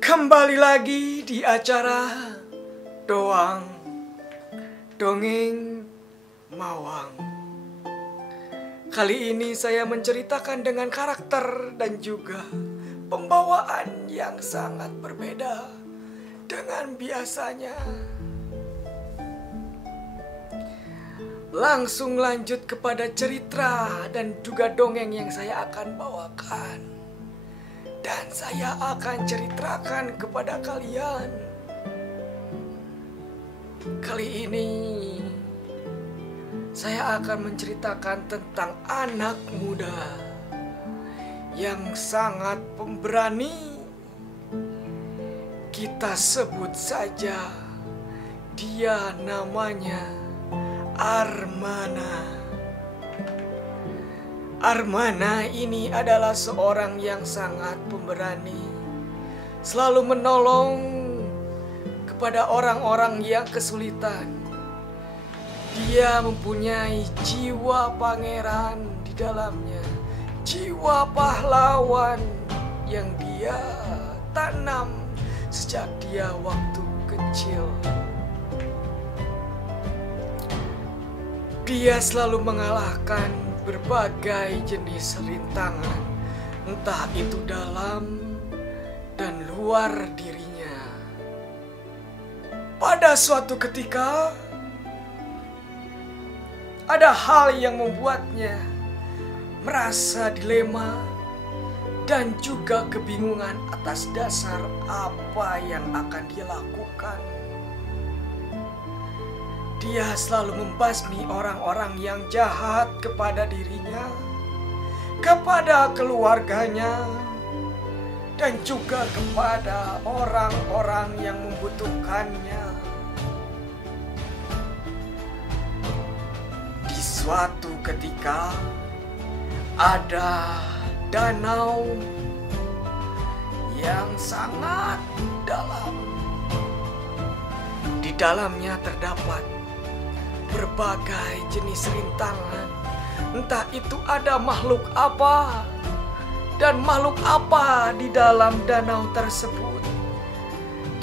Kembali lagi di acara Doang Dongeng Mawang. Kali ini saya menceritakan dengan karakter dan juga pembawaan yang sangat berbeda dengan biasanya. Langsung lanjut kepada cerita dan juga dongeng yang saya akan bawakan. Dan saya akan ceritakan kepada kalian. Kali ini saya akan menceritakan tentang anak muda yang sangat pemberani. Kita sebut saja dia namanya Armana. Armana ini adalah seorang yang sangat pemberani, selalu menolong kepada orang-orang yang kesulitan. Dia mempunyai jiwa pangeran di dalamnya, jiwa pahlawan yang dia tanam sejak dia waktu kecil. Dia selalu mengalahkan berbagai jenis rintangan, entah itu dalam dan luar dirinya. Pada suatu ketika, ada hal yang membuatnya merasa dilema dan juga kebingungan atas dasar apa yang akan dia lakukan. Dia selalu membasmi orang-orang yang jahat kepada dirinya, kepada keluarganya, dan juga kepada orang-orang yang membutuhkannya. Di suatu ketika, ada danau yang sangat dalam. Di dalamnya terdapat berbagai jenis rintangan, entah itu ada makhluk apa dan makhluk apa di dalam danau tersebut.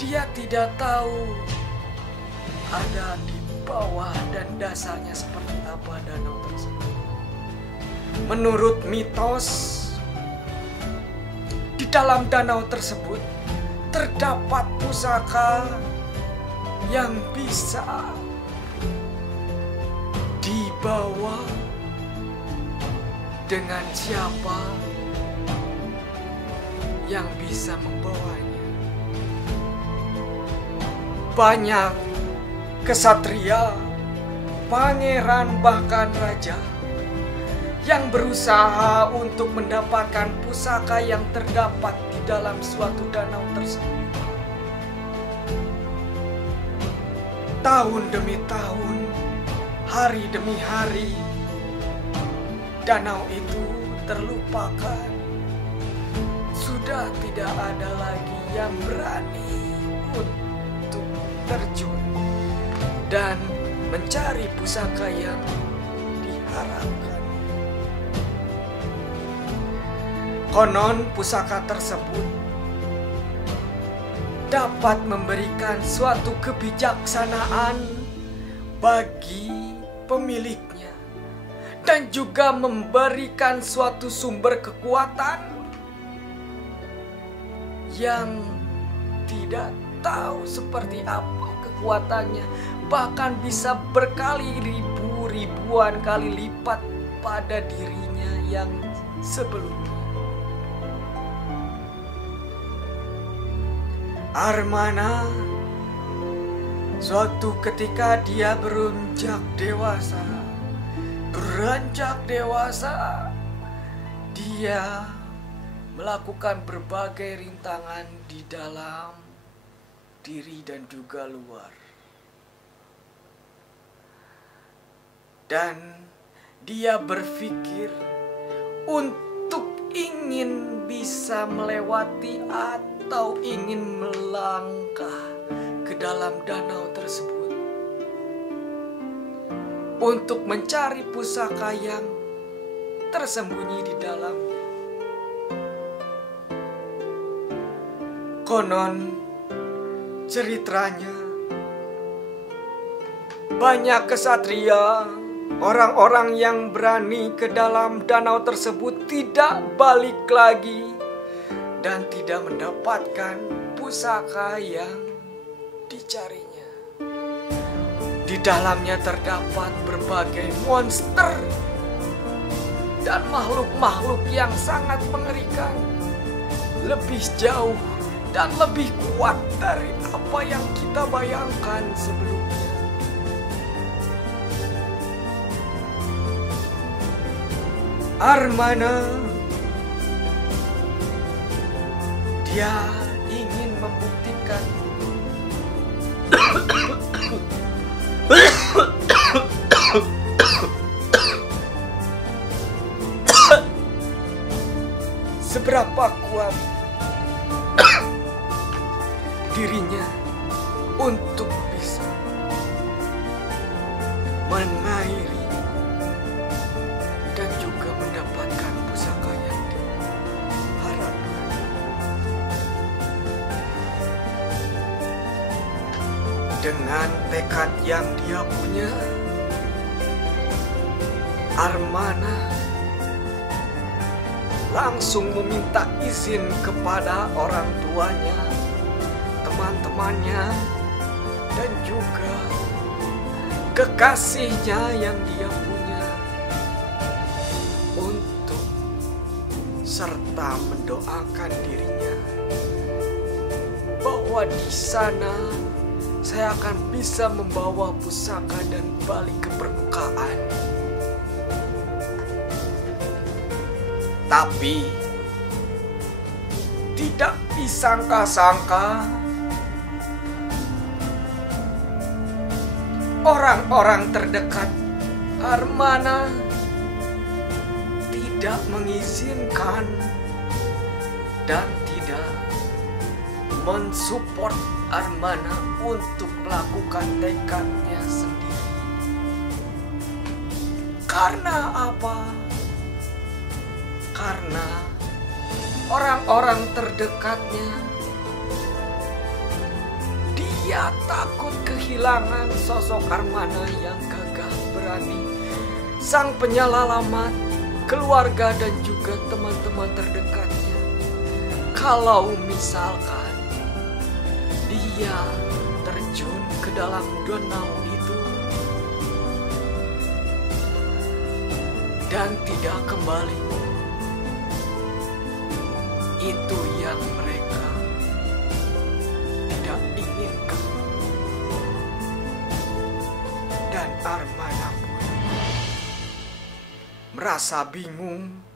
Dia tidak tahu ada di bawah dan dasarnya seperti apa danau tersebut. Menurut mitos, di dalam danau tersebut terdapat pusaka yang bisa dibawa dengan siapa yang bisa membawanya. Banyak kesatria, pangeran, bahkan raja yang berusaha untuk mendapatkan pusaka yang terdapat di dalam suatu danau tersebut. Tahun demi tahun, hari demi hari, danau itu terlupakan. Sudah tidak ada lagi yang berani untuk terjun dan mencari pusaka yang diharapkan. Konon pusaka tersebut dapat memberikan suatu kebijaksanaan bagi pemiliknya dan juga memberikan suatu sumber kekuatan yang tidak tahu seperti apa kekuatannya, bahkan bisa berkali ribuan kali lipat pada dirinya yang sebelumnya. Armana suatu ketika dia beranjak dewasa, dia melakukan berbagai rintangan di dalam diri dan juga luar. Dan dia berpikir untuk ingin bisa melewati atau ingin melangkah dalam danau tersebut untuk mencari pusaka yang tersembunyi di dalamnya. Konon ceritanya banyak kesatria, orang-orang yang berani ke dalam danau tersebut tidak balik lagi dan tidak mendapatkan pusaka yang dicarinya. Di dalamnya terdapat berbagai monster dan makhluk-makhluk yang sangat mengerikan, lebih jauh dan lebih kuat dari apa yang kita bayangkan sebelumnya. Armana, dia ingin membuktikan seberapa kuat dirinya untuk bisa mengairi dan juga mendapatkan pusaka yang diharapkan. Dengan tekad yang dia punya, Armana langsung meminta izin kepada orang tuanya, teman-temannya, dan juga kekasihnya yang dia punya untuk serta mendoakan dirinya bahwa di sana saya akan bisa membawa pusaka dan balik ke permukaan. Tapi tidak disangka-sangka orang-orang terdekat Armana tidak mengizinkan dan tidak mensupport Armana untuk melakukan tekadnya sendiri. Karena apa? Karena orang-orang terdekatnya, dia takut kehilangan sosok Armana yang gagah berani, sang penyelamat, keluarga dan juga teman-teman terdekatnya. Kalau misalkan dia terjun ke dalam danau itu dan tidak kembali, itu yang mereka tidak inginkan. Dan Armana pun merasa bingung.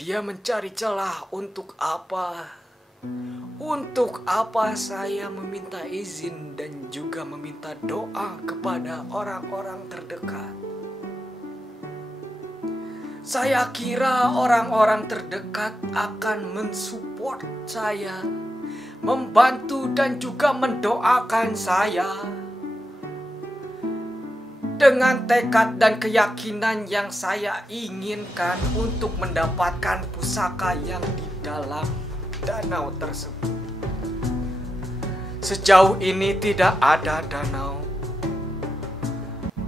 Dia mencari celah untuk apa? Untuk apa saya meminta izin dan juga meminta doa kepada orang-orang terdekat? Saya kira orang-orang terdekat akan mensupport saya, membantu dan juga mendoakan saya dengan tekad dan keyakinan yang saya inginkan untuk mendapatkan pusaka yang di dalam danau tersebut. Sejauh ini tidak ada danau.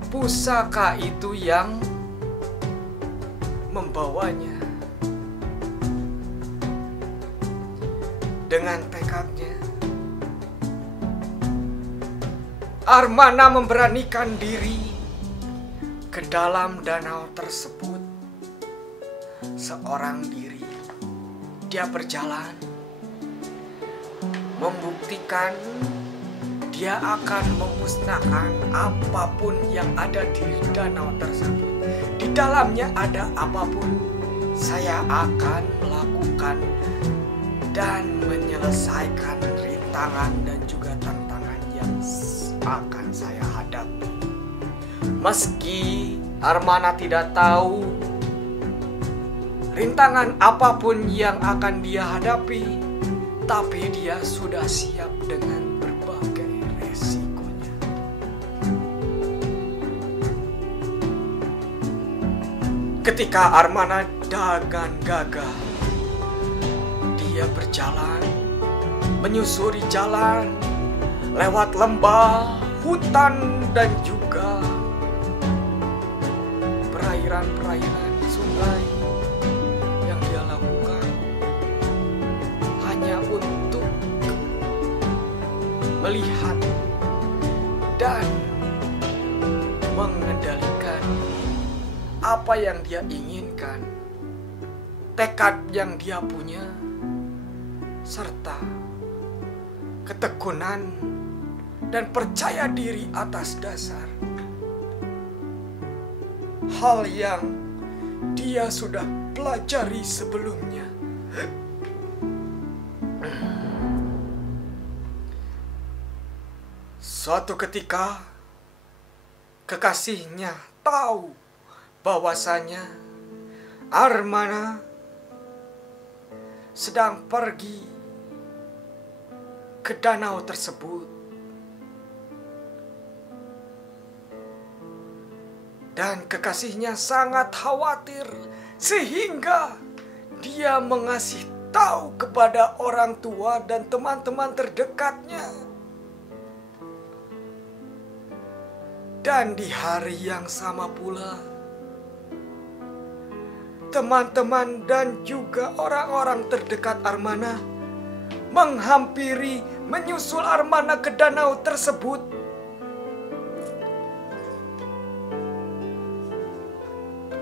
Pusaka itu yang membawanya. Dengan tekadnya, Armana memberanikan diri ke dalam danau tersebut seorang diri. Dia berjalan membuktikan dia akan memusnahkan apapun yang ada di danau tersebut. Di dalamnya ada apapun, saya akan melakukan dan menyelesaikan rintangan dan juga tantangan yang akan saya hadapi. Meski Armana tidak tahu rintangan apapun yang akan dia hadapi, tapi dia sudah siap dengan berbagai resikonya. Ketika Armana dengan gagah, dia berjalan, menyusuri jalan, lewat lembah, hutan, dan juga perairan-perairan sungai yang dia lakukan hanya untuk melihat dan mengendalikan apa yang dia inginkan, tekad yang dia punya, serta ketekunan dan percaya diri atas dasar hal yang dia sudah pelajari sebelumnya. Suatu ketika, kekasihnya tahu bahwasanya Armana sedang pergi ke danau tersebut. Dan kekasihnya sangat khawatir sehingga dia mengasih tahu kepada orang tua dan teman-teman terdekatnya. Dan di hari yang sama pula, teman-teman dan juga orang-orang terdekat Armana menghampiri, menyusul Armana ke danau tersebut.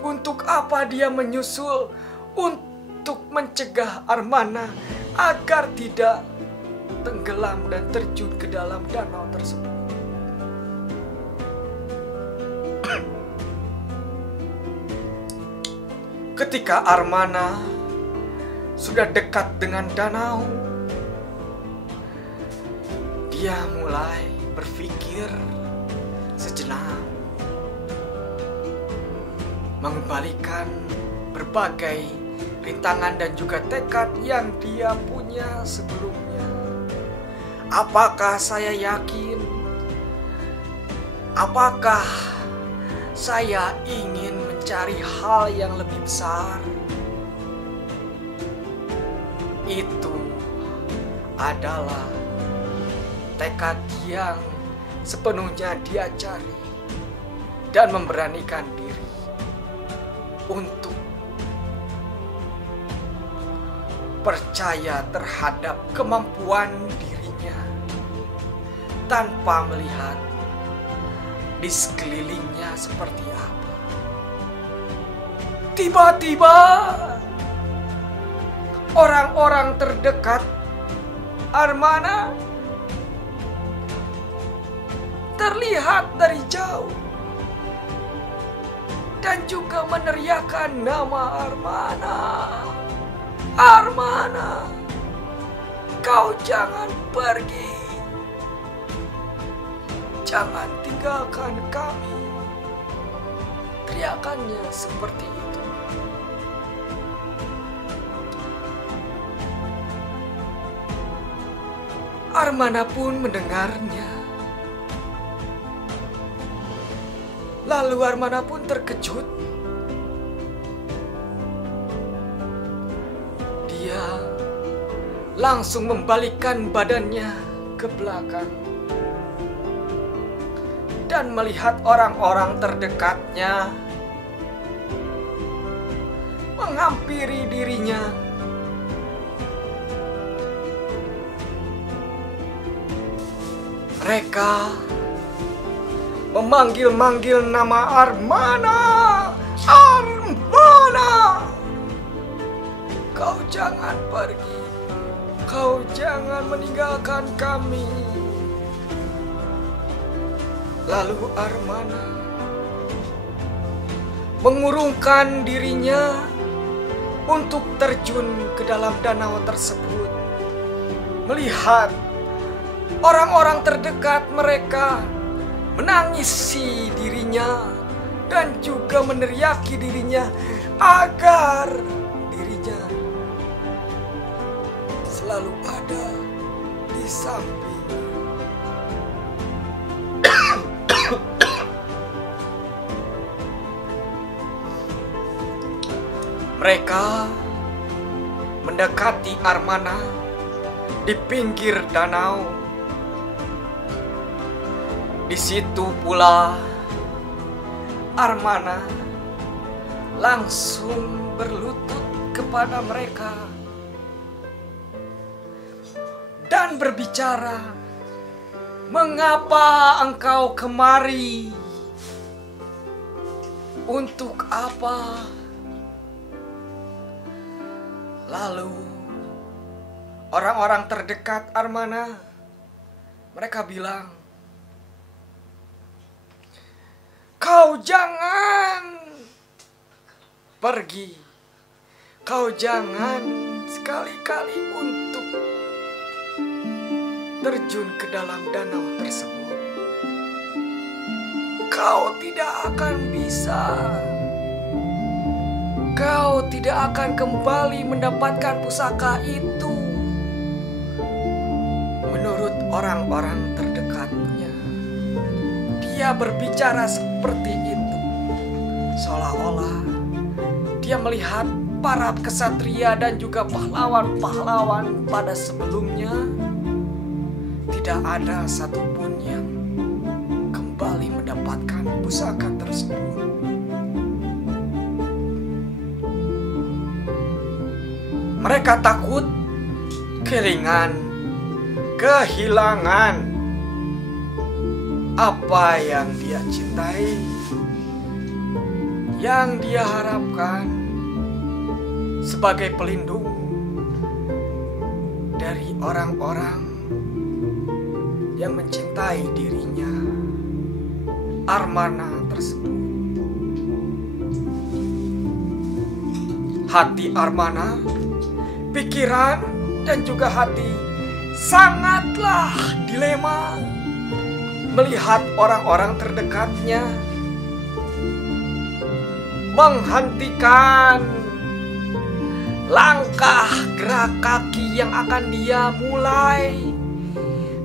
Untuk apa dia menyusul? Untuk mencegah Armana agar tidak tenggelam dan terjun ke dalam danau tersebut. Ketika Armana sudah dekat dengan danau, dia mulai berpikir sejenak, mengembalikan berbagai rintangan dan juga tekad yang dia punya sebelumnya. Apakah saya yakin? Apakah saya ingin mencari hal yang lebih besar? Itu adalah tekad yang sepenuhnya dia cari dan memberanikan diri untuk percaya terhadap kemampuan dirinya tanpa melihat di sekelilingnya seperti apa. Tiba-tiba orang-orang terdekat Armana terlihat dari jauh dan juga meneriakkan nama Armana. Armana, kau jangan pergi. Jangan tinggalkan kami. Teriakannya seperti itu. Armana pun mendengarnya. Lalu Armana pun terkejut. Dia langsung membalikkan badannya ke belakang dan melihat orang-orang terdekatnya menghampiri dirinya. Mereka memanggil-manggil nama Armana. Armana, kau jangan pergi. Kau jangan meninggalkan kami. Lalu Armana mengurungkan dirinya untuk terjun ke dalam danau tersebut. Melihat orang-orang terdekat mereka menangisi dirinya dan juga meneriaki dirinya agar dirinya selalu ada di sampingnya. Mereka mendekati Armana di pinggir danau. Di situ pula Armana langsung berlutut kepada mereka dan berbicara, "Mengapa engkau kemari? Untuk apa?" Lalu orang-orang terdekat Armana, mereka bilang, "Kau jangan pergi. Kau jangan sekali-kali untuk terjun ke dalam danau tersebut. Kau tidak akan bisa. Kau tidak akan kembali mendapatkan pusaka itu." Menurut orang-orang terdekatnya, dia berbicara seperti itu, seolah-olah dia melihat para kesatria dan juga pahlawan-pahlawan pada sebelumnya tidak ada satupun yang kembali mendapatkan pusaka tersebut. Mereka takut kehilangan apa yang dia cintai, yang dia harapkan sebagai pelindung dari orang-orang yang mencintai dirinya, Armana tersebut. Hati Armana, pikiran dan juga hati sangatlah dilema melihat orang-orang terdekatnya menghentikan langkah gerak kaki yang akan dia mulai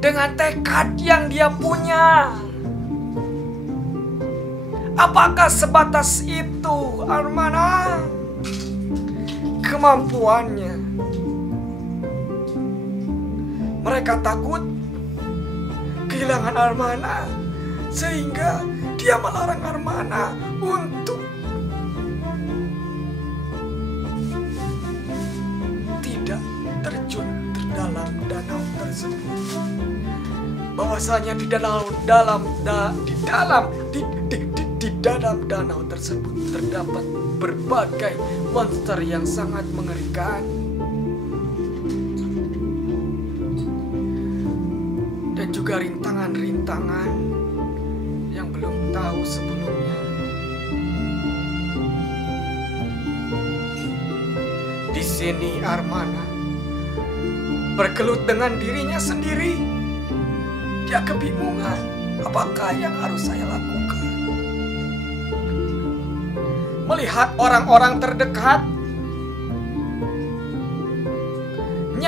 dengan tekad yang dia punya. Apakah sebatas itu Armana kemampuannya? Mereka takut kehilangan Armana sehingga dia melarang Armana untuk tidak terjun ke dalam danau tersebut. Bahwasanya di dalam danau tersebut terdapat berbagai monster yang sangat mengerikan dan juga rintangan-rintangan yang belum tahu sebelumnya. Di sini Armana bergelut dengan dirinya sendiri. Dia kebingungan, apakah yang harus saya lakukan? Melihat orang-orang terdekatnya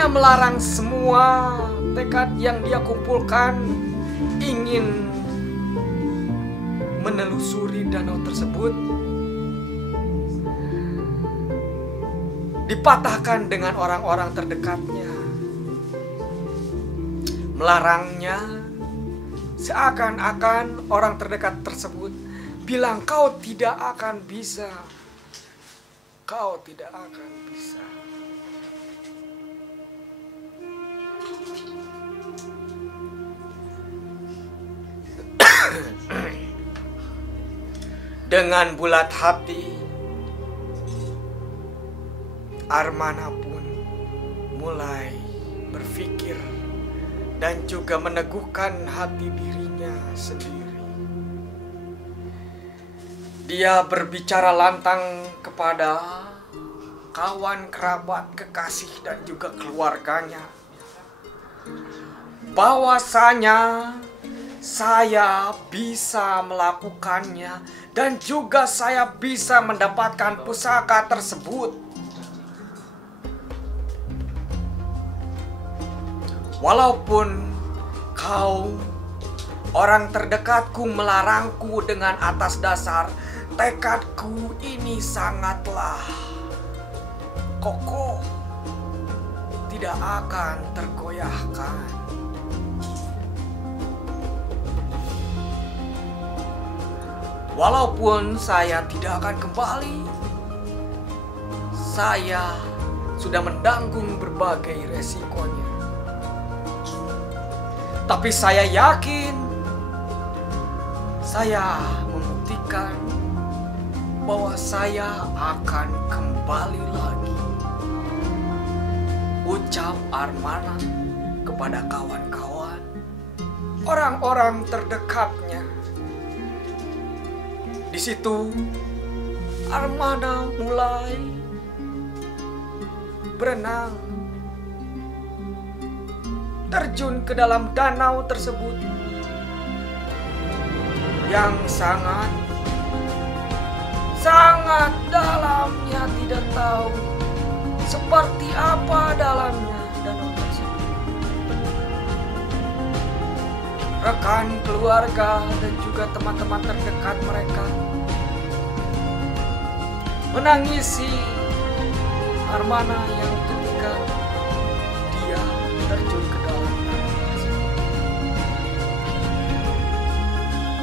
melarang semua tekad yang dia kumpulkan ingin menelusuri danau tersebut dipatahkan dengan orang-orang terdekatnya. Melarangnya seakan-akan orang terdekat tersebut bilang, "Kau tidak akan bisa. Kau tidak akan bisa." Dengan bulat hati, Armana pun mulai berpikir dan juga meneguhkan hati dirinya sendiri. Dia berbicara lantang kepada kawan, kerabat, kekasih dan juga keluarganya bahwasanya saya bisa melakukannya dan juga saya bisa mendapatkan pusaka tersebut. Walaupun kau, orang terdekatku, melarangku dengan atas dasar tekadku ini sangatlah kokoh, tidak akan tergoyahkan. Walaupun saya tidak akan kembali, saya sudah menanggung berbagai resikonya. Tapi saya yakin, saya membuktikan bahwa saya akan kembali lagi. Ucap Armana kepada kawan-kawan, orang-orang terdekatnya. Di situ Armana mulai berenang, terjun ke dalam danau tersebut yang sangat dalamnya, tidak tahu seperti apa dalamnya danau tersebut. Rekan keluarga dan juga teman-teman terdekat mereka menangisi Armana yang ketika dia terjun ke dalam danau tersebut.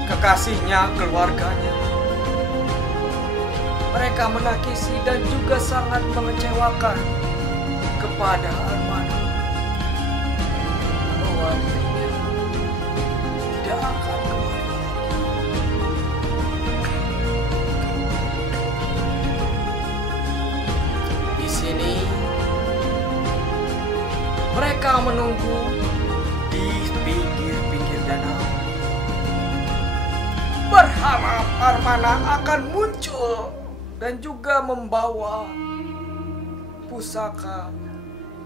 Kekasihnya, keluarganya, mereka menangisi dan juga sangat mengecewakan kepada Armana bahwa dirinya tidak akan kembali lagi. Di sini mereka menunggu di pinggir-pinggir danau, berharap Armana akan muncul dan juga membawa pusaka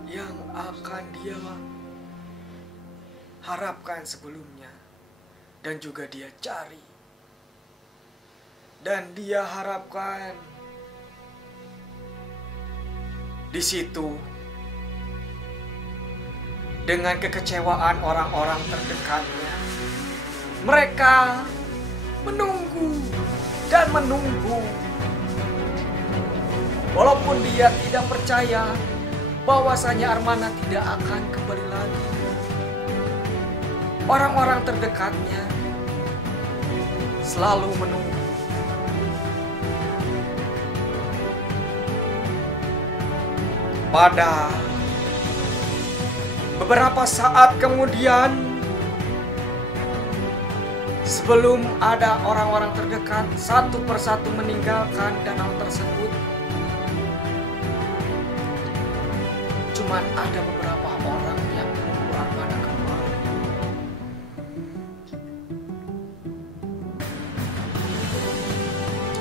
yang akan dia harapkan sebelumnya dan juga dia cari dan dia harapkan. Di situ, dengan kekecewaan orang-orang terdekatnya, mereka menunggu dan menunggu. Walaupun dia tidak percaya bahwasanya Armana tidak akan kembali lagi, orang-orang terdekatnya selalu menunggu. Pada beberapa saat kemudian, sebelum ada orang-orang terdekat satu persatu meninggalkan danau tersebut, cuman ada beberapa orang yang menunggu Armana kembali.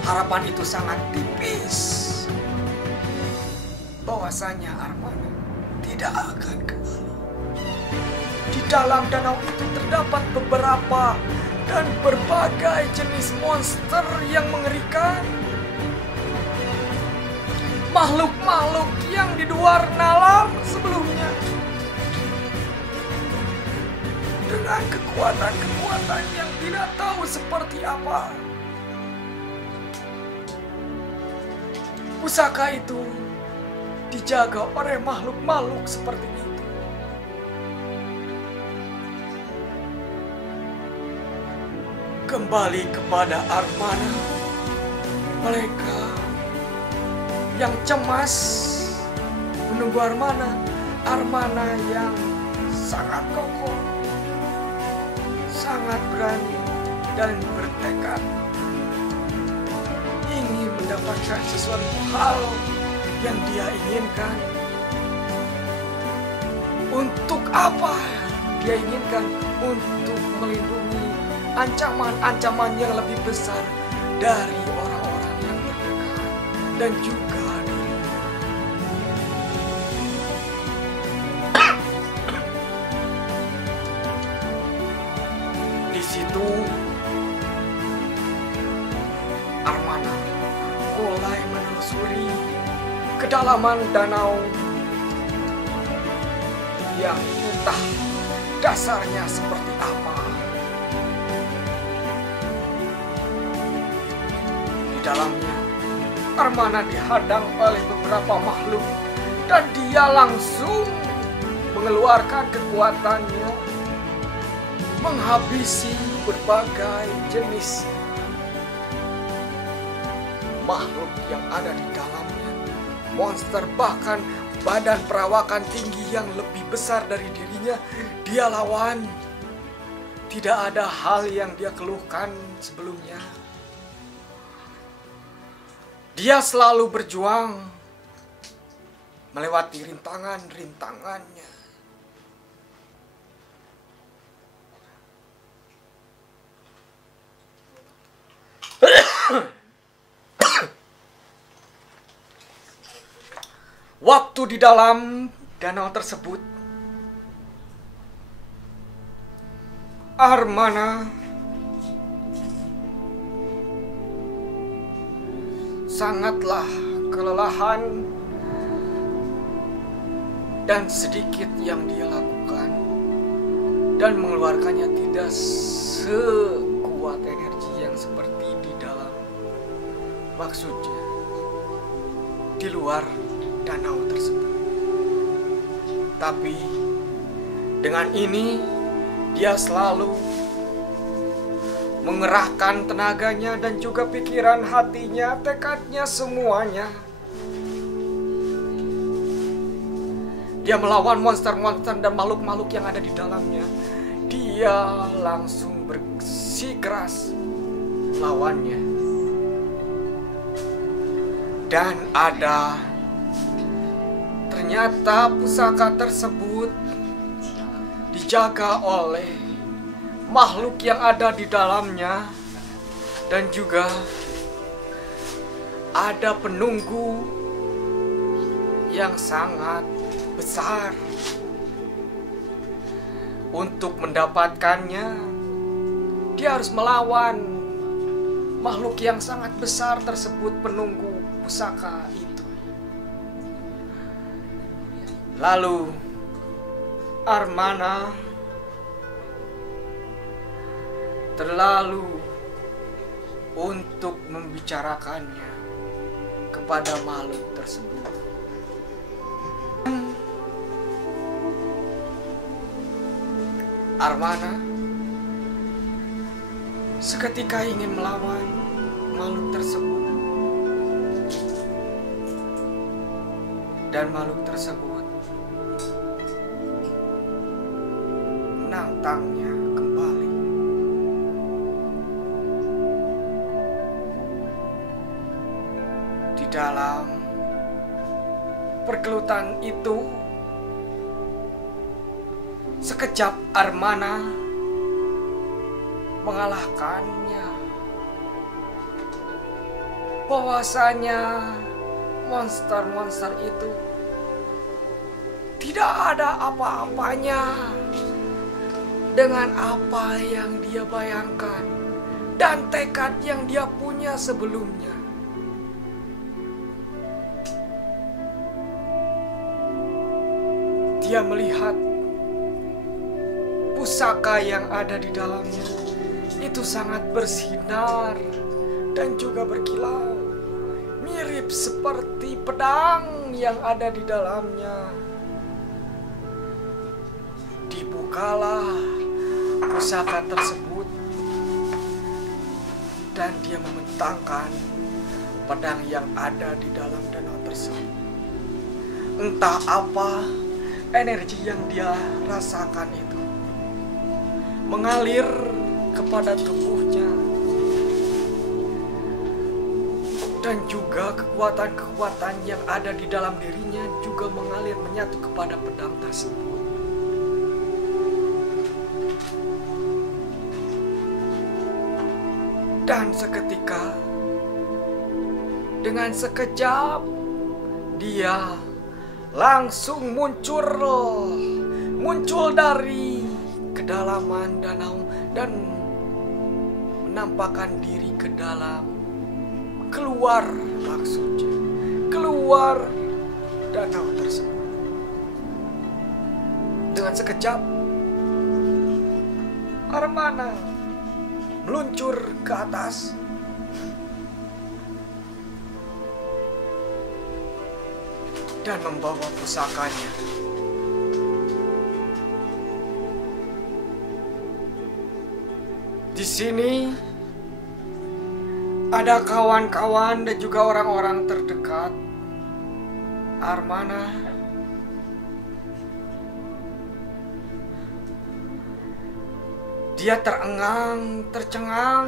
Harapan itu sangat tipis bahwasanya Armana tidak akan kembali. Di dalam danau itu terdapat beberapa dan berbagai jenis monster yang mengerikan. Makhluk-makhluk yang di luar nalar sebelumnya, dengan kekuatan-kekuatan yang tidak tahu seperti apa. Pusaka itu dijaga oleh makhluk-makhluk seperti itu. Kembali kepada Armana, mereka yang cemas menunggu Armana yang sangat kokoh, sangat berani dan bertekad ingin mendapatkan sesuatu hal yang dia inginkan. Untuk apa dia inginkan? Untuk melindungi ancaman-ancaman yang lebih besar dari orang-orang yang terdekat dan juga di situ Armana mulai menelusuri kedalaman danau yang entah dasarnya seperti apa. Di dalamnya, Armana dihadang oleh beberapa makhluk dan dia langsung mengeluarkan kekuatannya, menghabisi berbagai jenis makhluk yang ada di dalamnya. Monster, bahkan badan perawakan tinggi yang lebih besar dari dirinya, dia lawan. Tidak ada hal yang dia keluhkan sebelumnya. Dia selalu berjuang melewati rintangan-rintangannya. Waktu di dalam danau tersebut, Armana sangatlah kelelahan dan sedikit yang dia lakukan dan mengeluarkannya tidak sekuat energi yang seperti di dalam, maksudnya di luar danau tersebut. Tapi dengan ini dia selalu mengerahkan tenaganya dan juga pikiran hatinya, tekadnya, semuanya. Dia melawan monster-monster dan makhluk-makhluk yang ada di dalamnya. Dia langsung bersikeras melawannya. Dan ternyata pusaka tersebut dijaga oleh makhluk yang ada di dalamnya, dan juga ada penunggu yang sangat besar. Untuk mendapatkannya, dia harus melawan makhluk yang sangat besar tersebut, penunggu pusaka itu. Lalu Armana terlalu untuk membicarakannya kepada makhluk tersebut. Armana seketika ingin melawan makhluk tersebut, dan makhluk tersebut menantangnya kembali. Di dalam pergelutan itu, sekejap Armana mengalahkannya. Bahwasanya monster-monster itu tidak ada apa-apanya dengan apa yang dia bayangkan dan tekad yang dia punya sebelumnya. Dia melihat pusaka yang ada di dalamnya itu sangat bersinar dan juga berkilau, mirip seperti pedang yang ada di dalamnya. Dibukalah pusaka tersebut dan dia membentangkan pedang yang ada di dalam danau tersebut. Entah apa energi yang dia rasakan itu mengalir kepada tubuhnya, dan juga kekuatan-kekuatan yang ada di dalam dirinya juga mengalir menyatu kepada pedang tersebut. Dan seketika, dengan sekejap, dia langsung muncul dari kedalaman danau dan menampakkan diri ke dalam, keluar danau tersebut. Dengan sekejap, Armana meluncur ke atas. Dan membawa pusakanya. Di sini ada kawan-kawan dan juga orang-orang terdekat Armana. Dia tercengang,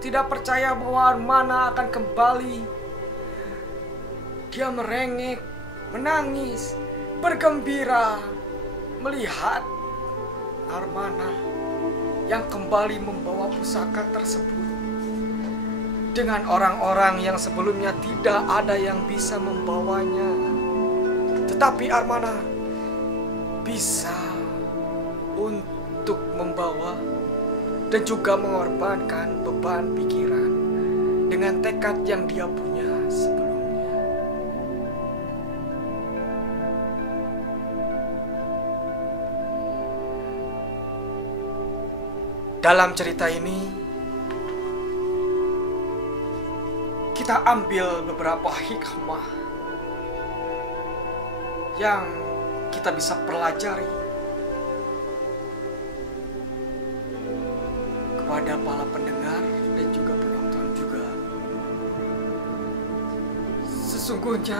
tidak percaya bahwa Armana akan kembali. Dia merengek, menangis, bergembira melihat Armana yang kembali membawa pusaka tersebut dengan orang-orang yang sebelumnya tidak ada yang bisa membawanya. Tetapi Armana bisa untuk membawa dan juga mengorbankan beban pikiran dengan tekad yang dia punya sebelumnya. Dalam cerita ini, kita ambil beberapa hikmah yang kita bisa pelajari kepada para pendengar dan juga penonton juga. Sesungguhnya,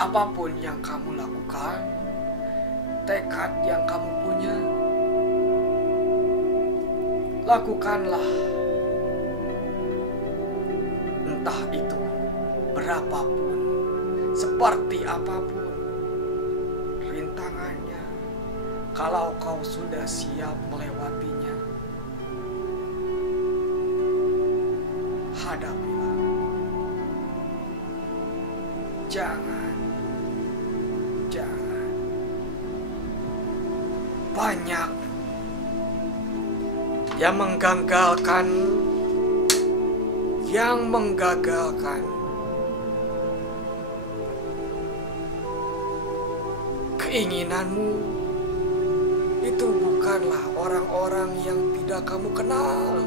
apapun yang kamu lakukan, tekad yang kamu punya, lakukanlah. Entah itu berapapun, seperti apapun rintangannya, kalau kau sudah siap melewatinya, hadapilah. Jangan banyak yang menggagalkan keinginanmu. Itu bukanlah orang-orang yang tidak kamu kenal,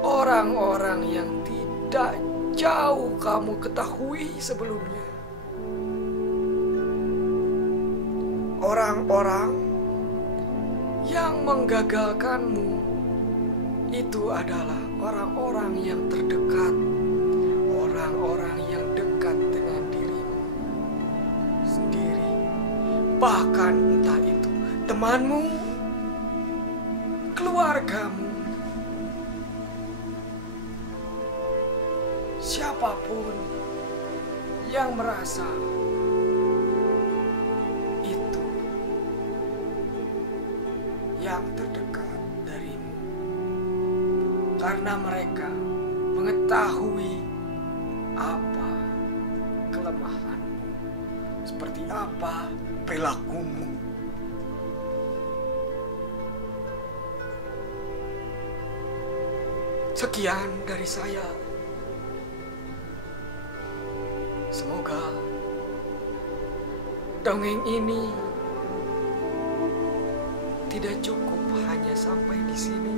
orang-orang yang tidak jauh kamu ketahui sebelumnya. Orang-orang yang menggagalkanmu itu adalah orang-orang yang terdekat, orang-orang yang dekat dengan dirimu sendiri. Bahkan entah itu temanmu, keluargamu, siapapun yang merasa itu yang terdekat darimu, karena mereka mengetahui apa kelemahanmu, seperti apa perilakumu. Sekian dari saya. Semoga dongeng ini tidak cukup hanya sampai di sini.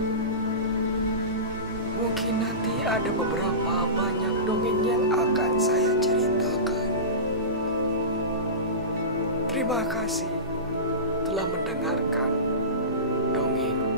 Mungkin nanti ada beberapa banyak dongeng yang akan saya ceritakan. Terima kasih telah mendengarkan dongeng